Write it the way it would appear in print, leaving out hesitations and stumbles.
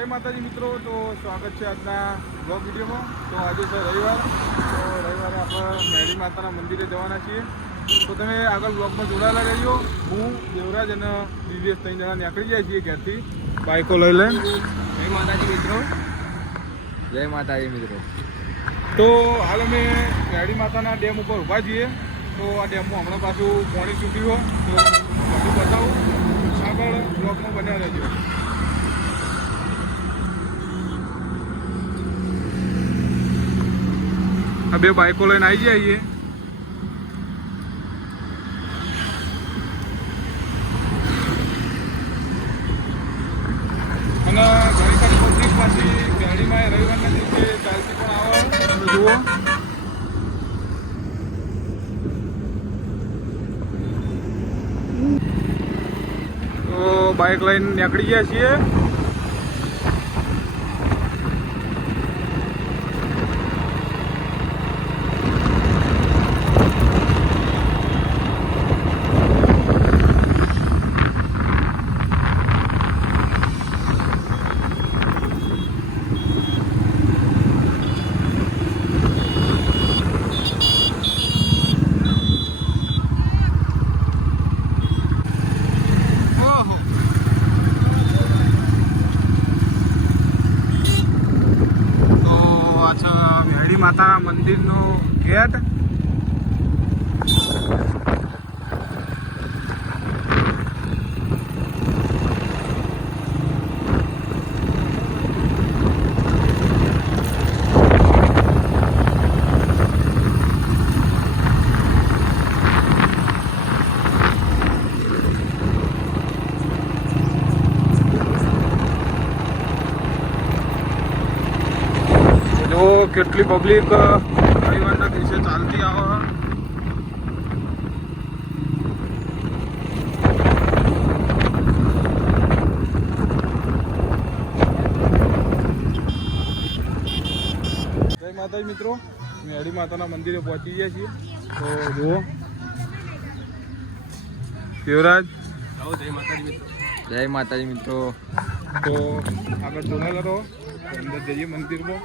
જય માતાજી મિત્રો, તો સ્વાગત છે આજના બ્લોગ વિડીયોમાં। તો આજે છે રવિવાર, તો રવિવારે આપણે મેળી માતાના મંદિરે જવાના છીએ। તો તમે આગળ બ્લોગમાં જોડાયેલા રહેજો। હું દેવરાજ અને દિવ્યેશ 3 જણા નીકળી જાય છીએ ઘરથી બાઇકો લઈ લઈને। જય માતાજી મિત્રો, જય માતાજી મિત્રો। તો હાલ અમે મેળી માતાના ડેમ ઉપર ઊભા છીએ। તો આ ડેમમાં હમણાં પાછું પાણી છૂટ્યું હોય તો બધું બતાવું, આગળ બ્લોગમાં બન્યા રહેજો। આ બે બાઇકો લઈને આવી જઈએ અને ઘણી સારી પબ્લિક પાછી ગાડીમાં રવિવારના દિવસે ચાલતી પણ આવે। તમે જુઓ તો બાઇક લઈને નીકળી ગયા છીએ। મેળી માતા મંદિરનો ગેટ। કેટલી પબ્લિક રવિવારના દિવસે ચાલતી આવે। જય માતાજી મિત્રો, મેળી માતાના મંદિરે પહોંચી ગયા છીએ। તો જુઓ દેવરાજ, જય માતાજી મિત્રો, જય માતાજી મિત્રો। તો આગળ જોડાયેલા રહો, અંદર જઈએ મંદિરમાં।